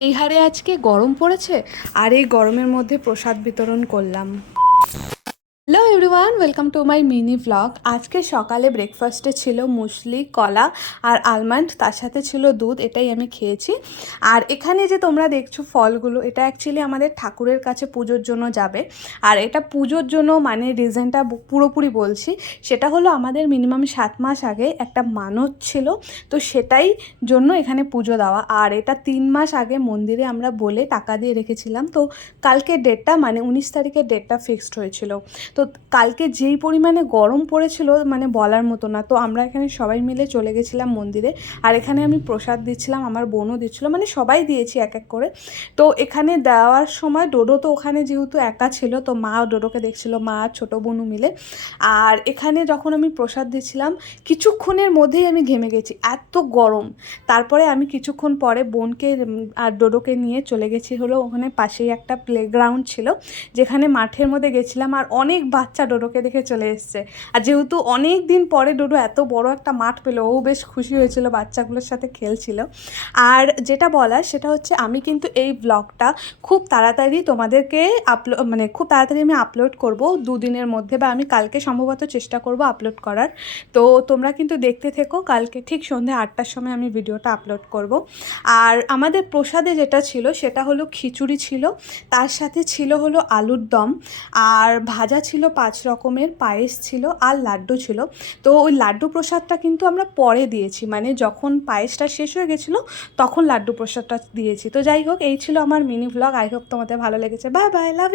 এই হারে আজকে গরম পড়েছে আর এই গরমের মধ্যে প্রসাদ বিতরণ করলাম। Hello everyone, welcome to my mini vlog. আজকে সকালে ব্রেকফাস্টে ছিল মুসলি, কলা আর আলমন্ড, তার সাথে ছিল দুধ। এটাই আমি খেয়েছি। আর এখানে যে তোমরা দেখছো ফলগুলো, এটা অ্যাকচুয়ালি আমাদের ঠাকুরের কাছে পুজোর জন্য যাবে। আর এটা পুজোর জন্য মানে রিজনটা পুরোপুরি বলছি, সেটা হলো আমাদের মিনিমাম 7 মাস আগে একটা মানত ছিল, তো সেটাই জন্য এখানে পুজো দেওয়া। আর এটা 3 মাস আগে মন্দিরে আমরা বলে টাকা দিয়ে রেখেছিলাম। তো কালকে ডেটটা মানে 19 তারিখের ডেটটা ফিক্সড হয়েছিল। তো কালকে যেই পরিমাণে গরম পড়েছিল মানে বলার মতো না। তো আমরা এখানে সবাই মিলে চলে গেছিলাম মন্দিরে। আর এখানে আমি প্রসাদ দিচ্ছিলাম, আমার বোনও দিচ্ছিলো, মানে সবাই দিয়েছি এক এক করে। তো এখানে দেওয়ার সময় ডোডো তো ওখানে যেহেতু একা ছিল, তো মা ডোডোকে দেখছিল, মা আর ছোটো বোনও মিলে। আর এখানে যখন আমি প্রসাদ দিচ্ছিলাম কিছুক্ষণের মধ্যেই আমি ঘেমে গেছি, এত গরম। তারপরে আমি কিছুক্ষণ পরে বোনকে আর ডোডোকে নিয়ে চলে গেছি হলো ওখানে পাশেই একটা প্লেগ্রাউন্ড ছিল, যেখানে মাঠের মধ্যে গেছিলাম। আর অনেক বাচ্চা ডোডোকে দেখে চলে এসছে। আর যেহেতু অনেক দিন পরে ডোডো এত বড় একটা মাঠ পেলো, ও বেশ খুশি হয়েছিল, বাচ্চাগুলোর সাথে খেলছিল। আর যেটা বলার সেটা হচ্ছে, আমি কিন্তু এই ব্লগটা খুব তাড়াতাড়ি তোমাদেরকে মানে খুব তাড়াতাড়ি আমি আপলোড করব, 2 দিনের মধ্যে, বা আমি কালকে সম্ভবত চেষ্টা করব আপলোড করার। তো তোমরা কিন্তু দেখতে থেকো, কালকে ঠিক সন্ধ্যে 8টার সময় আমি ভিডিওটা আপলোড করব। আর আমাদের প্রসাদে যেটা ছিল সেটা হলো খিচুড়ি ছিল, তার সাথে ছিল হলো আলুর দম, আর ভাজা ছিল 5 রকমের, পায়েস ছিল, আর লাড্ডু ছিল। তো ওই লাড্ডু প্রসাদটা কিন্তু আমরা পরে দিয়েছি, মানে যখন পায়েসটা শেষ হয়ে গেছিলো তখন লাড্ডু প্রসাদটা দিয়েছি। তো যাই হোক, এই ছিল আমার মিনি ভ্লগ। আই হোপ তোমাদের ভালো লেগেছে। Bye bye, love you.